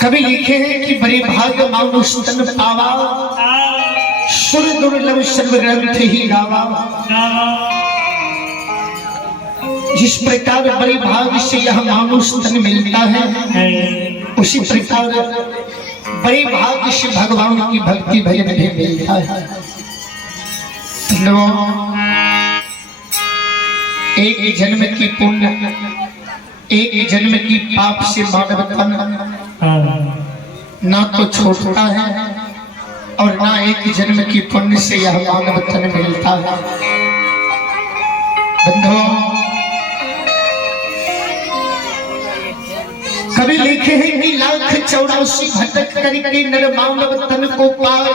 कभी लिखे हैं कि बड़े भाग मानुष तन पावा, सुर दुर्लभ सर्व ग्रंथ ही गावा। जिस प्रकार बड़े भाग से यह मानुष तन मिलता है, उसी प्रकार बड़े भाग से भगवान की भक्ति भजन भी मिलता है। एक जन्म की पुण्य, एक जन्म की पाप से मानव तन ना तो छोड़ता है और ना एक जन्म की पुण्य से यह मानव तन मिलता है। बंधुओं, कभी लिखे हैं कि 1,84 भटक करके नर मानव तन को पाए,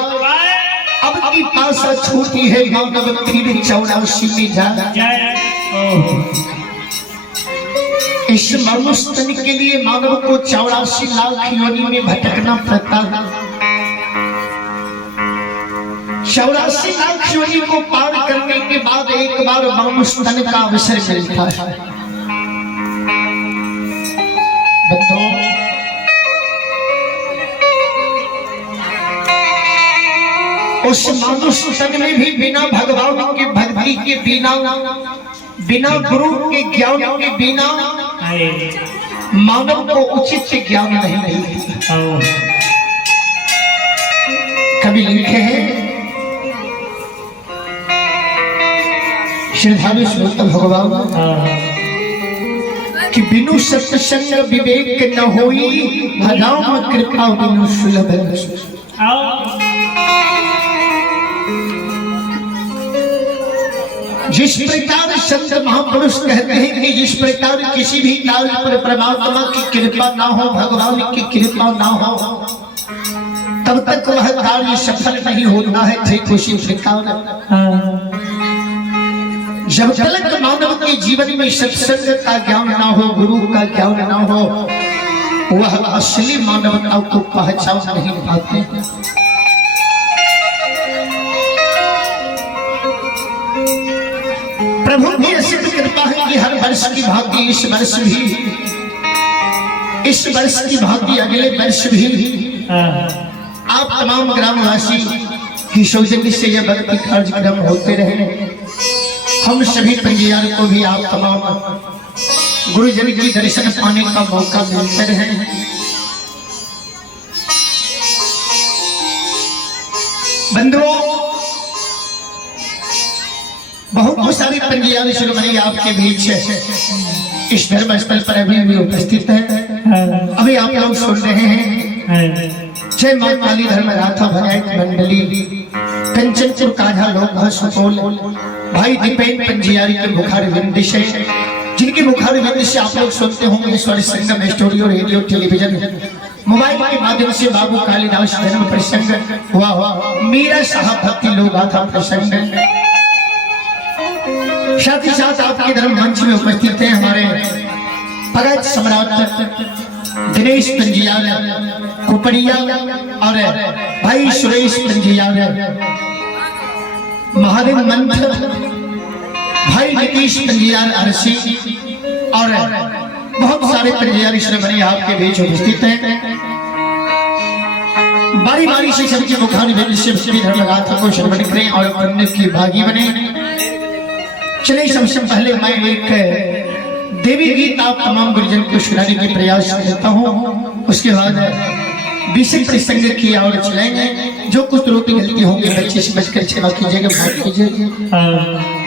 अब की पासा छूटी है मानव फिर 84 में जाए। इस मनुष्य तन के लिए मानव को 84 लाख योनि में भटकना पड़ता है। 84 लाख योनि को पार करने के बाद एक बार मनुष्य तन का अवसर मिलता है। बंधुओं, उस मनुष्य तन में भी बिना भगवान की भक्ति के, बिना गुरु के ज्ञान के बिना मानव को उचित ज्ञान नहीं मिलता। कभी लिखे हैं श्रद्धालु श्रोत भगवान कि बिनु सत्संग विवेक न होई, राम कृपा बिनु सुलभ। जिस प्रकार संत महापुरुष कहते हैं कि जिस प्रकार किसी भी कार्य पर परमात्मा की कृपा ना हो, भगवान की कृपा ना हो, तब तक वह कार्य सफल नहीं होता है। ठीक उसी प्रकार जब तक मानव के जीवन में सत्संग का ज्ञान ना हो, गुरु का ज्ञान ना हो, वह असली मानवता को पहचान नहीं पाते। प्रभु की ऐसी कृपा है कि हर वर्ष की भांति इस वर्ष की भांति अगले वर्ष भी आप तमाम ग्रामवासी की सौजन्य से यह भक्ति कार्यक्रम होते रहे। हम सभी पंजीयार को भी आप तमाम गुरुजन की दर्शन पाने का मौका मिलते रहे। बंधुओं, बहुत सारी पंजीयार शिरोमणि आपके बीच इस धर्म स्थल पर अभी उपस्थित है। अभी आप लोग सुन रहे हैं जय मां काली धर्म राथा भगायत मंडली कंचनपुर काढ़ा लोग सुपौल भाई दीपेन पंजीयारी के मुखार विंद से, जिनके मुखार विंद से आप लोग सुनते होंगे स्वर संगम स्टूडियो, रेडियो, टेलीविजन, मोबाइल के माध्यम से बाबू कालिदास धर्म प्रसंग हुआ, मीरा साहब भक्ति लोग आथा प्रसंग, साथ ही साथ आपके धर्म मंच में उपस्थित हैं हमारे भगत सम्राट दिनेश पंजीयार कुपड़िया और भाई सुरेश पंजीयार, महादेव मंत्र भाई नीतीश पंजीयार अरसी और बहुत सारे पंजीयार श्रीमणी आपके बीच उपस्थित हैं। बारी बारी से सबके मुखार श्री धर्म गाथा को श्रवण करें और पुण्य की भागी बने। चलिए सबसे पहले मैं एक देवी गीत आप तमाम गुरुजन को सुनाने की प्रयास करता हूँ, उसके बाद विषय प्रसंग की ओर चलेंगे। जो कुछ त्रुटि गलती होंगी बच्चे से बचकर क्षमा कीजिएगा, माफ कीजिएगा।